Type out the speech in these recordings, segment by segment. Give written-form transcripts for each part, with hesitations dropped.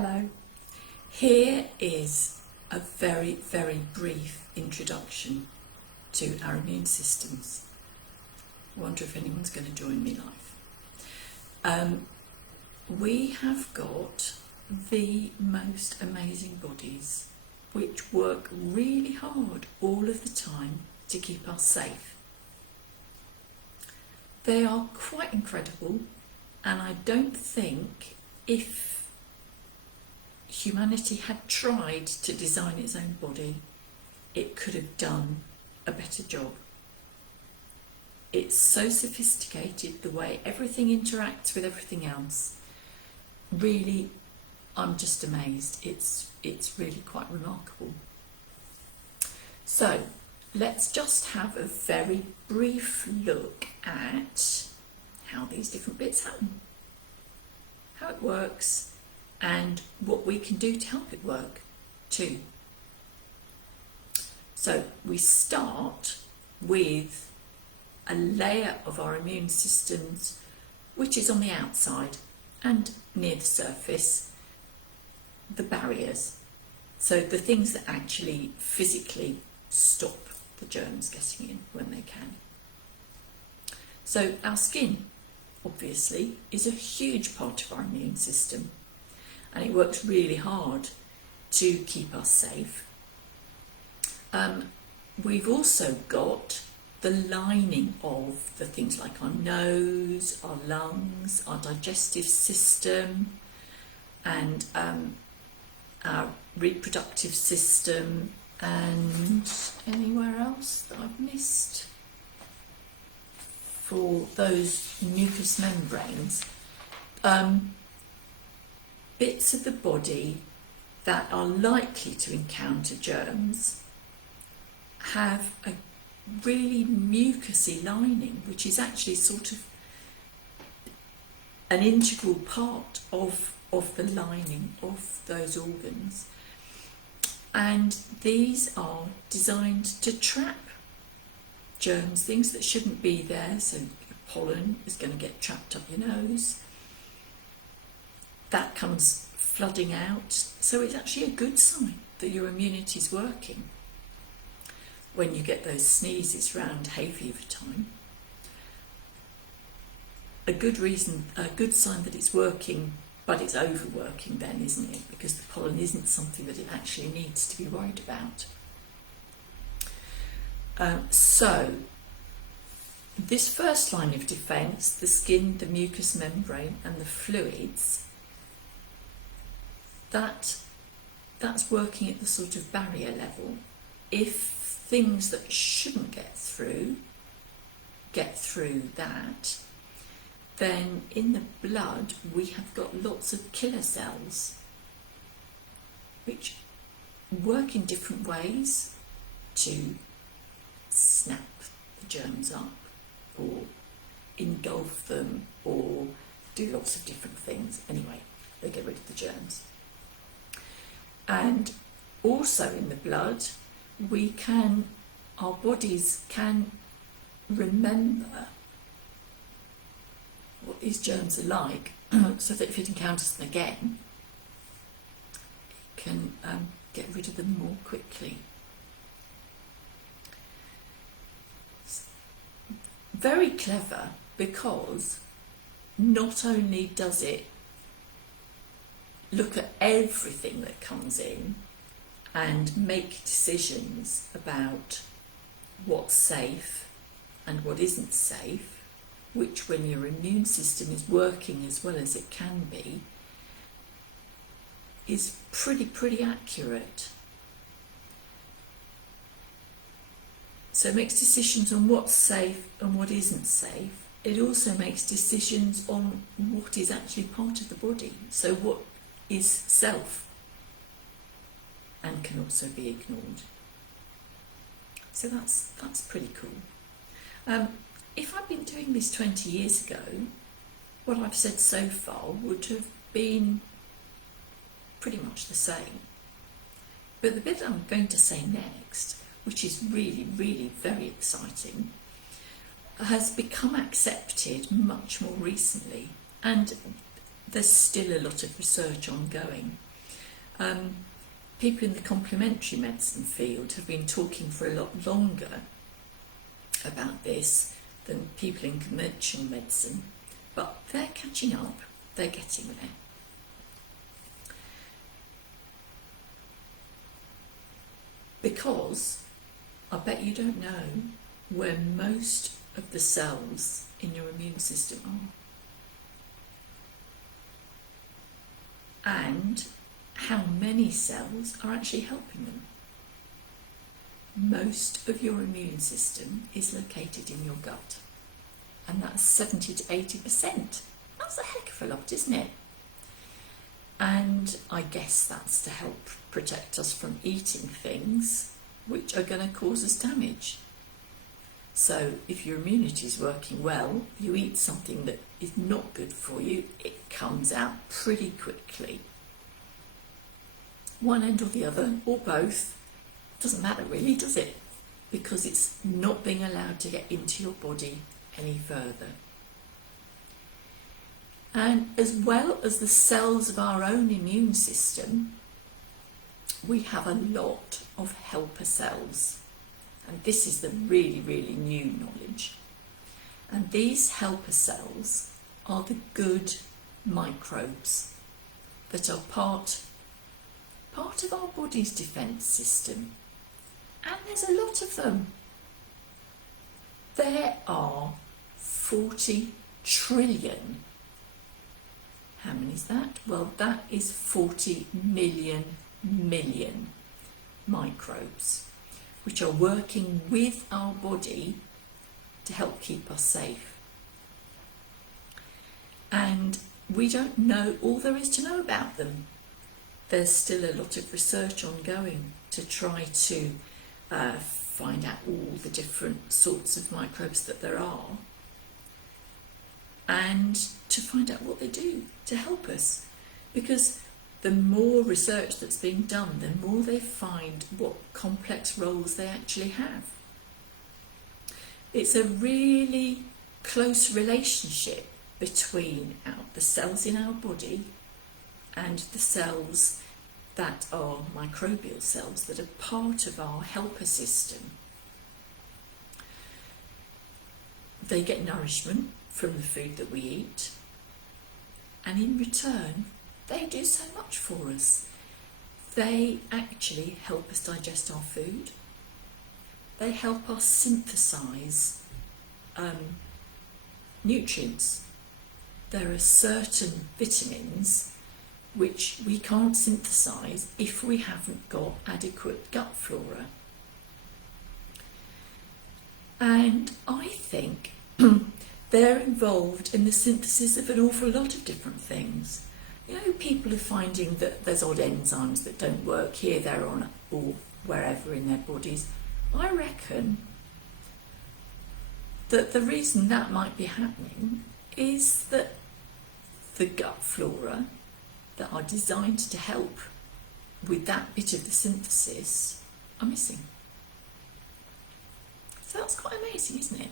Hello. Here is a very, very brief introduction to our immune systems. I wonder if anyone's going to join me live. We have got the most amazing bodies which work really hard all of the time to keep us safe. They are quite incredible, and I don't think if humanity had tried to design its own body, it could have done a better job. It's so sophisticated, the way everything interacts with everything else. Really, I'm just amazed. It's really quite remarkable. So let's just have a very brief look at how these different bits happen, how it works, and what we can do to help it work too. So we start with a layer of our immune systems which is on the outside and near the surface, the barriers. So the things that actually physically stop the germs getting in when they can. So our skin, obviously, is a huge part of our immune system, and it works really hard to keep us safe. We've also got the lining of the things like our nose, our lungs, our digestive system, and our reproductive system, and anywhere else that I've missed for those mucous membranes. Bits of the body that are likely to encounter germs have a really mucousy lining, which is actually sort of an integral part of the lining of those organs. And these are designed to trap germs, things that shouldn't be there. So pollen is going to get trapped up your nose. That comes flooding out. So it's actually a good sign that your immunity is working when you get those sneezes around hay fever time. A good sign that it's working, but it's overworking then, isn't it? Because the pollen isn't something that it actually needs to be worried about. So this first line of defence, the skin, the mucous membrane and the fluids, that's working at the sort of barrier level. If things that shouldn't get through that, then in the blood we have got lots of killer cells which work in different ways to snap the germs up or engulf them or do lots of different things. Anyway, they get rid of the germs. And also in the blood, our bodies can remember what these germs are like, so that if it encounters them again, it can get rid of them more quickly. Very clever, because not only does it look at everything that comes in and make decisions about what's safe and what isn't safe, which when your immune system is working as well as it can be, is pretty accurate. So it makes decisions on what's safe and what isn't safe. It also makes decisions on what is actually part of the body, so what is self and can also be ignored. So that's pretty cool. If I'd been doing this 20 years ago, what I've said so far would have been pretty much the same. But the bit I'm going to say next, which is really, really very exciting, has become accepted much more recently, and there's still a lot of research ongoing. People in the complementary medicine field have been talking for a lot longer about this than people in conventional medicine, but they're catching up, they're getting there. Because I bet you don't know where most of the cells in your immune system are, and how many cells are actually helping them. Most of your immune system is located in your gut, and that's 70 to 80%. That's a heck of a lot, isn't it? And I guess that's to help protect us from eating things which are going to cause us damage. So if your immunity is working well, you eat something that is not good for you, it comes out pretty quickly. One end or the other, or both, doesn't matter really, does it? Because it's not being allowed to get into your body any further. And as well as the cells of our own immune system, we have a lot of helper cells. And this is the really, really new knowledge. And these helper cells are the good microbes that are part of our body's defence system. And there's a lot of them. There are 40 trillion. How many is that? Well, that is 40 million microbes, which are working with our body to help keep us safe. And we don't know all there is to know about them. There's still a lot of research ongoing to try to find out all the different sorts of microbes that there are, and to find out what they do to help us. Because the more research that's being done, the more they find what complex roles they actually have. It's a really close relationship between the cells in our body and the cells that are microbial cells that are part of our helper system. They get nourishment from the food that we eat, and in return they do so much for us. They actually help us digest our food. They help us synthesize nutrients. There are certain vitamins which we can't synthesize if we haven't got adequate gut flora. And I think they're involved in the synthesis of an awful lot of different things. You know, people are finding that there's odd enzymes that don't work here, there, or wherever in their bodies. I reckon that the reason that might be happening is that the gut flora that are designed to help with that bit of the synthesis are missing. So that's quite amazing, isn't it?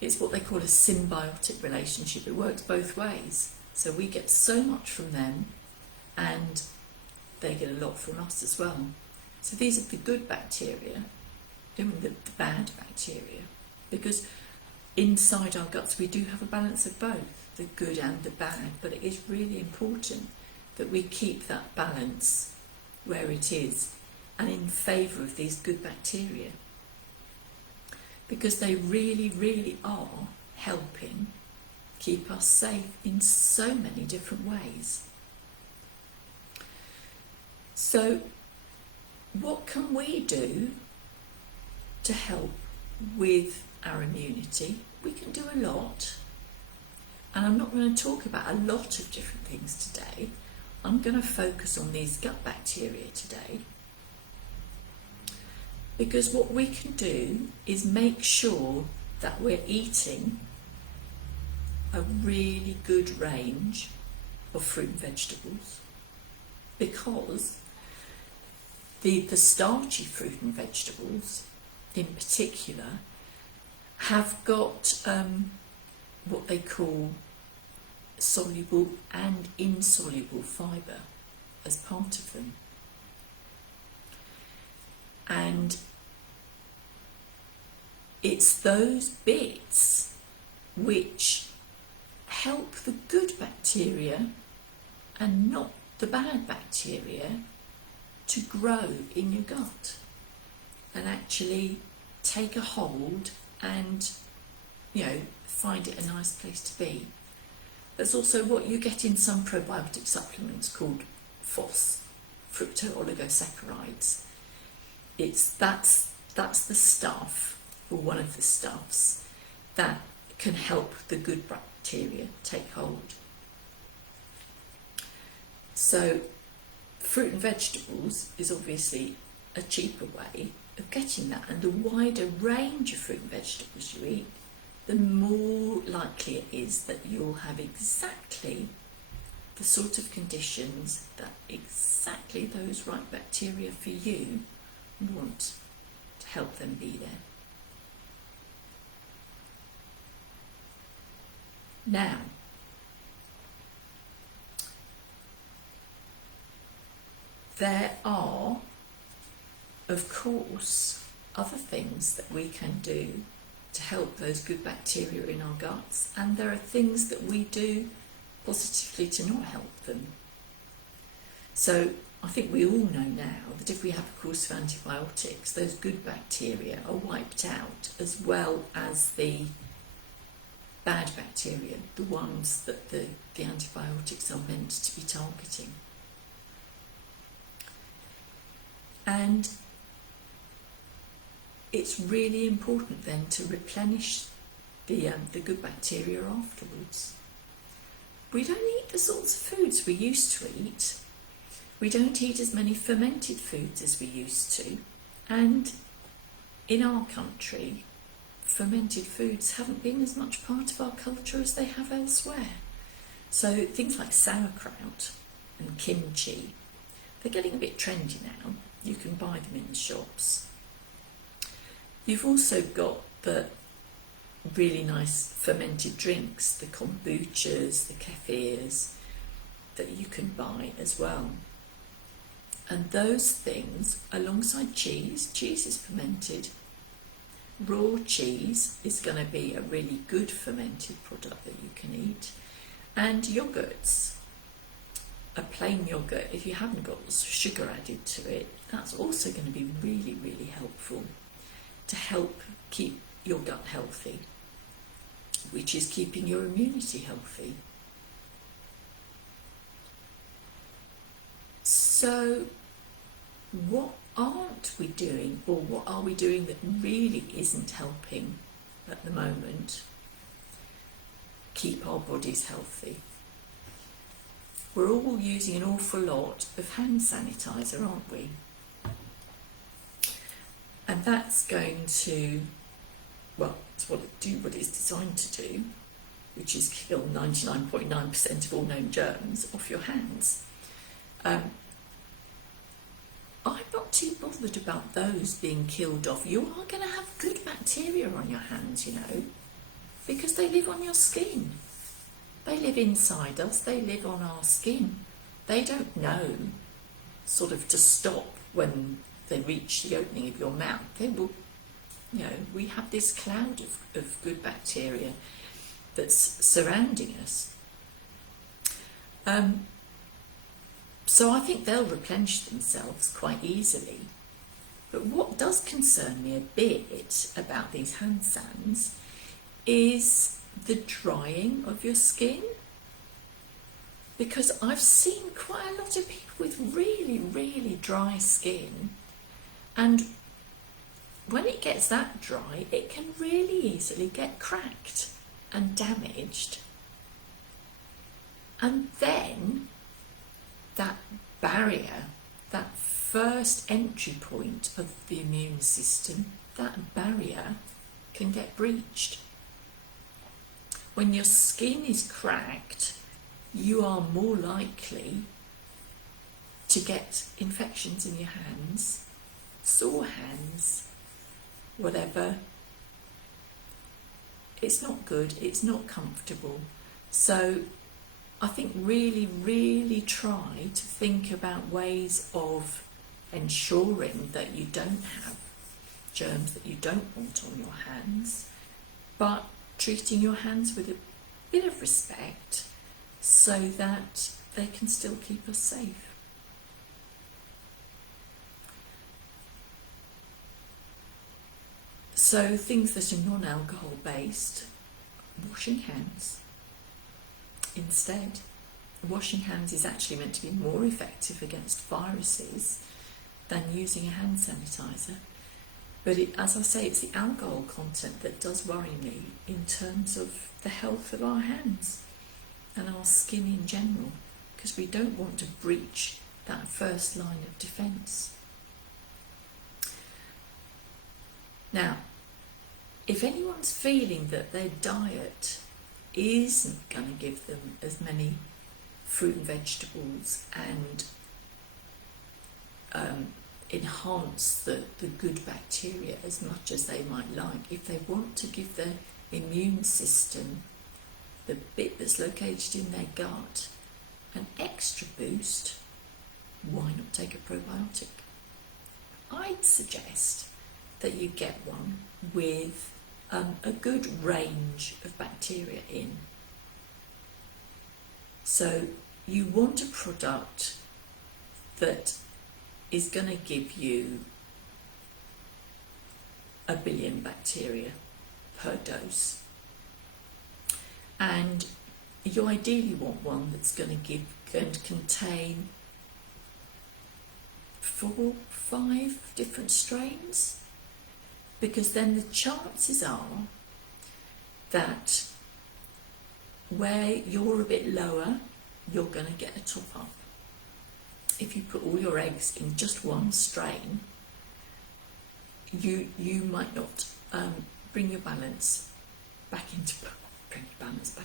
It's what they call a symbiotic relationship. It works both ways. So we get so much from them and they get a lot from us as well. So these are the good bacteria doing the bad bacteria, because inside our guts we do have a balance of both, the good and the bad, but it is really important that we keep that balance where it is and in favour of these good bacteria, because they really, really are helping keep us safe in so many different ways. So what can we do to help with our immunity? We can do a lot, and I'm not going to talk about a lot of different things today. I'm going to focus on these gut bacteria today, because what we can do is make sure that we're eating a really good range of fruit and vegetables, because the starchy fruit and vegetables in particular have got what they call soluble and insoluble fibre. as part of them. And it's those bits which help the good bacteria and not the bad bacteria to grow in your gut and actually take a hold and, find it a nice place to be. That's also what you get in some probiotic supplements called FOS, fructooligosaccharides. That's the stuff, or one of the stuffs, that can help the good bacteria take hold. So fruit and vegetables is obviously a cheaper way of getting that, and the wider range of fruit and vegetables you eat, the more likely it is that you'll have exactly the sort of conditions that exactly those right bacteria for you want to help them be there. Now, there are, of course, other things that we can do to help those good bacteria in our guts, and there are things that we do positively to not help them. So I think we all know now that if we have a course of antibiotics, those good bacteria are wiped out, as well as the bad bacteria, the ones that the antibiotics are meant to be targeting. And it's really important then to replenish the good bacteria afterwards. We don't eat the sorts of foods we used to eat. We don't eat as many fermented foods as we used to. And in our country, fermented foods haven't been as much part of our culture as they have elsewhere. So things like sauerkraut and kimchi, they're getting a bit trendy now. You can buy them in the shops. You've also got the really nice fermented drinks, the kombuchas, the kefirs, that you can buy as well. And those things, alongside cheese is fermented. Raw cheese is going to be a really good fermented product that you can eat. And yogurts. A plain yogurt, if you haven't got sugar added to it, that's also going to be really, really helpful to help keep your gut healthy, which is keeping your immunity healthy. So what aren't we doing, or what are we doing that really isn't helping at the moment keep our bodies healthy? We're all using an awful lot of hand sanitizer, aren't we? And that's going to, it's what it's designed to do, which is kill 99.9% of all known germs off your hands. I'm not too bothered about those being killed off. You are going to have good bacteria on your hands, because they live on your skin. They live inside us, they live on our skin. They don't know sort of to stop when they reach the opening of your mouth. They will, we have this cloud of good bacteria that's surrounding us. So I think they'll replenish themselves quite easily. But what does concern me a bit about these hand sands is the drying of your skin. Because I've seen quite a lot of people with really, really dry skin, and when it gets that dry, it can really easily get cracked and damaged. And then that barrier, that first entry point of the immune system, that barrier can get breached. When your skin is cracked, you are more likely to get infections in your hands, sore hands, whatever. It's not good, it's not comfortable. So I think really try to think about ways of ensuring that you don't have germs that you don't want on your hands, but treating your hands with a bit of respect so that they can still keep us safe. So things that are non-alcohol based, washing hands instead. Washing hands is actually meant to be more effective against viruses than using a hand sanitizer. But as I say, it's the alcohol content that does worry me in terms of the health of our hands and our skin in general, because we don't want to breach that first line of defence. Now, if anyone's feeling that their diet isn't going to give them as many fruit and vegetables and enhance the good bacteria as much as they might like, if they want to give their immune system, the bit that's located in their gut, an extra boost, why not take a probiotic? I'd suggest that you get one with a good range of bacteria in. So you want a product that is going to give you 1 billion bacteria per dose. And you ideally want one that's going to contain 4, 5 different strains, because then the chances are that where you're a bit lower, you're going to get a top up. If you put all your eggs in just one strain, you might not bring your balance back into balance.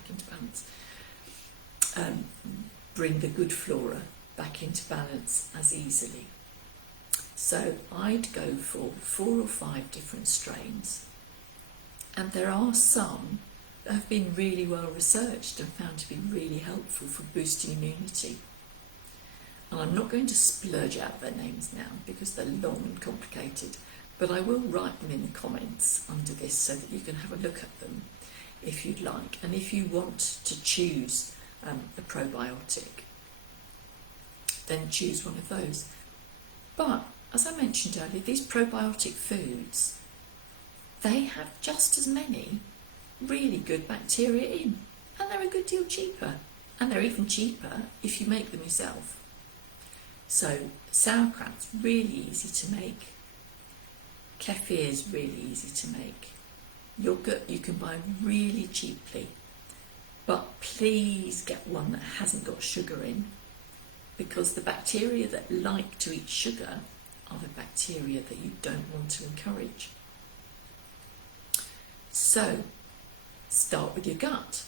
Bring the good flora back into balance as easily. So I'd go for 4 or 5 different strains, and there are some that have been really well researched and found to be really helpful for boosting immunity. And I'm not going to splurge out their names now because they're long and complicated, but I will write them in the comments under this so that you can have a look at them if you'd like. And if you want to choose a probiotic, then choose one of those. But as I mentioned earlier, these probiotic foods, they have just as many really good bacteria in, and they're a good deal cheaper, and they're even cheaper if you make them yourself. So sauerkraut's really easy to make, kefir's really easy to make, yogurt you can buy really cheaply, but please get one that hasn't got sugar in, because the bacteria that like to eat sugar are the bacteria that you don't want to encourage. So start with your gut.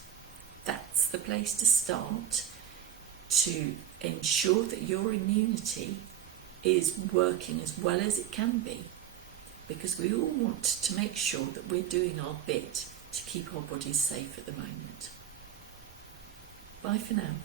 That's the place to start to ensure that your immunity is working as well as it can be, because we all want to make sure that we're doing our bit to keep our bodies safe at the moment. Bye for now.